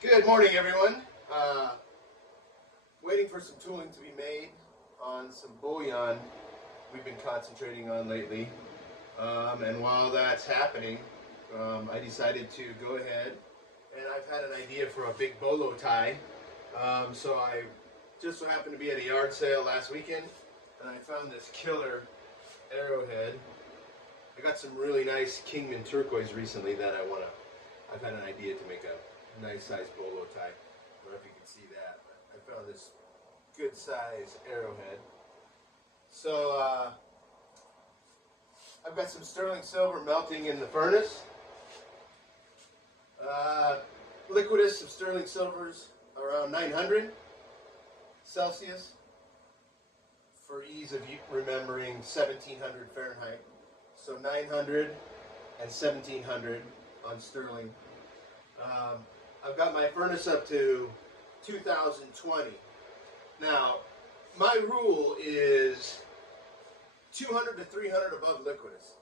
Good morning, everyone. Waiting for some tooling to be made on some bullion we've been concentrating on lately. And while that's happening, I decided to go ahead and I've had an idea for a big bolo tie. So I just so happened to be at a yard sale last weekend and I found this killer arrowhead. I got some really nice Kingman turquoise recently that I've had an idea to make a nice size bolo tie. I don't know if you can see that, but I found this good size arrowhead. So I've got some sterling silver melting in the furnace. Liquidus of sterling silvers around 900 Celsius. For ease of remembering, 1700 Fahrenheit. So 900 and 1700 on sterling. I've got my furnace up to 2020. Now, my rule is 200 to 300 above liquidus.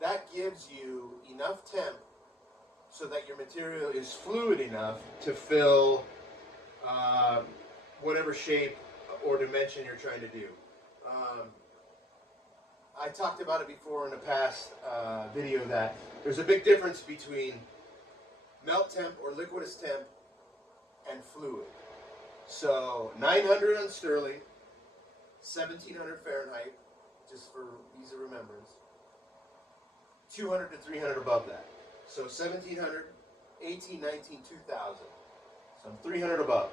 That gives you enough temp so that your material is fluid enough to fill whatever shape or dimension you're trying to do. I talked about it before in a past video that there's a big difference between melt temp or liquidus temp and fluid. So 900 on sterling, 1700 Fahrenheit, just for ease of remembrance, 200 to 300 above that. So 1700, 18, 19, 2000. So I'm 300 above.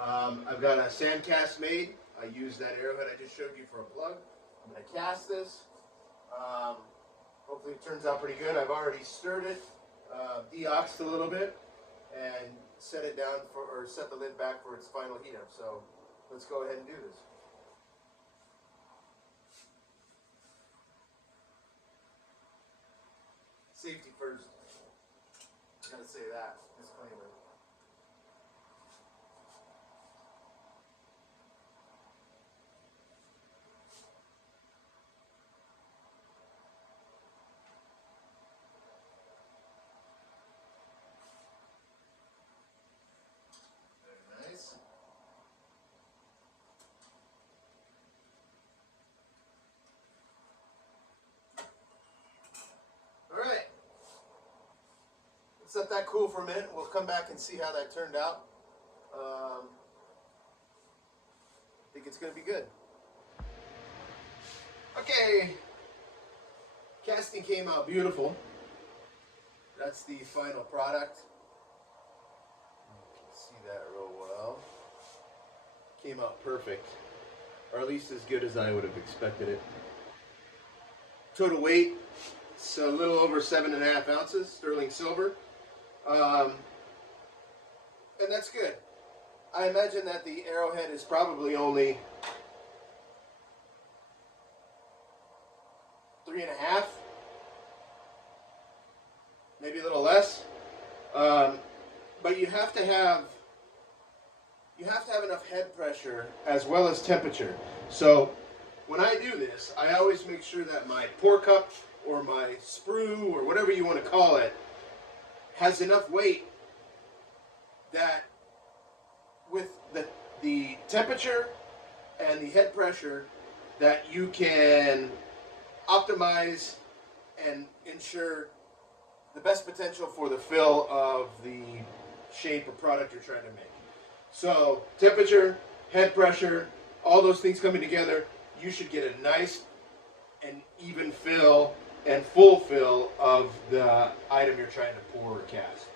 I've got a sand cast made. I used that arrowhead I just showed you for a plug. I'm going to cast this. Hopefully it turns out pretty good. I've already stirred it, deoxed a little bit, and set it down or set the lid back for its final heat up. So let's go ahead and do this. Safety first. I gotta say that, disclaimer. Let that cool for a minute. We'll come back and see how that turned out. I think it's going to be good. Okay, casting came out beautiful. That's the final product. You can see that real well. Came out perfect, or at least as good as I would have expected it. Total weight, it's a little over 7.5 ounces, sterling silver. And that's good. I imagine that the arrowhead is probably only 3.5, maybe a little less. But you have to have enough head pressure as well as temperature. So when I do this, I always make sure that my pour cup or my sprue or whatever you want to call it has enough weight that with the temperature and the head pressure that you can optimize and ensure the best potential for the fill of the shape or product you're trying to make. So temperature, head pressure, all those things coming together, you should get a nice and even fill and full fill of the item you're trying to pour or cast.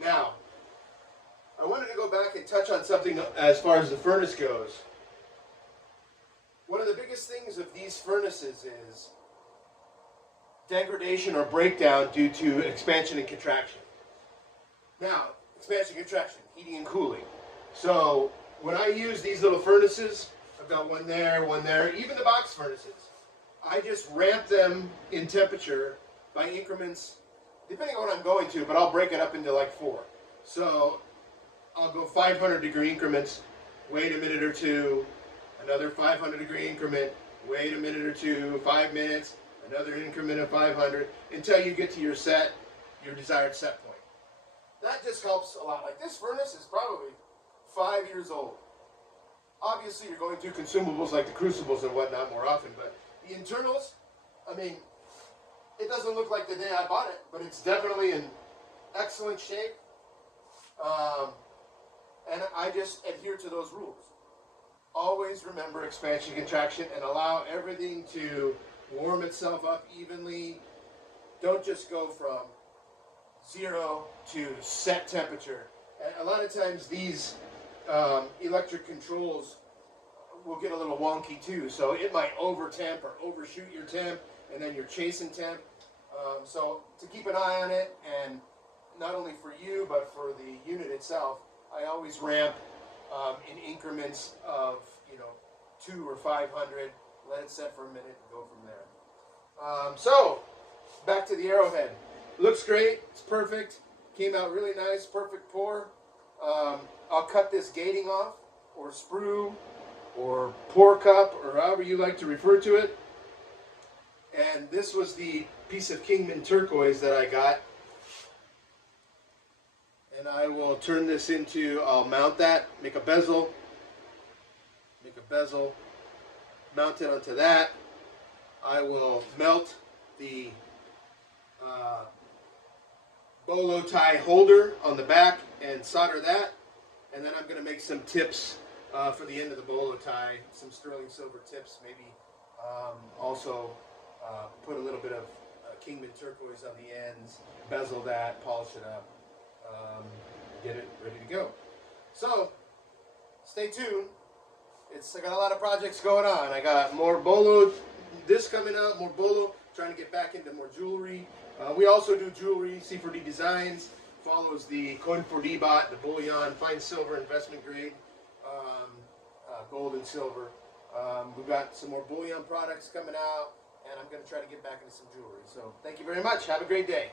Now, I wanted to go back and touch on something as far as the furnace goes. One of the biggest things of these furnaces is degradation or breakdown due to expansion and contraction. Now, expansion and contraction, heating and cooling. So when I use these little furnaces, I've got one there, even the box furnaces, I just ramp them in temperature by increments, depending on what I'm going to, but I'll break it up into like 4. So I'll go 500 degree increments, wait a minute or two, another 500 degree increment, wait a minute or two, 5 minutes, another increment of 500, until you get to your desired set point. that just helps a lot. Like this furnace is probably 5 years old. Obviously, you're going through consumables like the crucibles and whatnot more often, but the internals, I mean, it doesn't look like the day I bought it, but it's definitely in excellent shape. And I just adhere to those rules. Always remember expansion, contraction, and allow everything to warm itself up evenly. Don't just go from 0 to set temperature. And a lot of times these electric controls will get a little wonky too, so it might over temp or overshoot your temp, and then you're chasing temp. So to keep an eye on it, and not only for you but for the unit itself, I always ramp in increments of 2 or 500. Let it set for a minute and go from there. So back to the arrowhead. Looks great. It's perfect. Came out really nice. Perfect pour. I'll cut this gating off, or sprue, or pour cup, or however you like to refer to it. And this was the piece of Kingman turquoise that I got. And I will turn this into, I'll mount that, make a bezel, mount it onto that. I will melt the bolo tie holder on the back and solder that. And then I'm going to make some tips for the end of the bolo tie, some sterling silver tips, maybe also put a little bit of Kingman turquoise on the ends, bezel that, polish it up, get it ready to go. So stay tuned. I got a lot of projects going on. I got more bolo, this coming out, more bolo, trying to get back into more jewelry. We also do jewelry. C4D Designs follows the Coin 4D bot, the bullion, fine silver, investment grade, gold and silver. We've got some more bullion products coming out, and I'm going to try to get back into some jewelry. So thank you very much. Have a great day.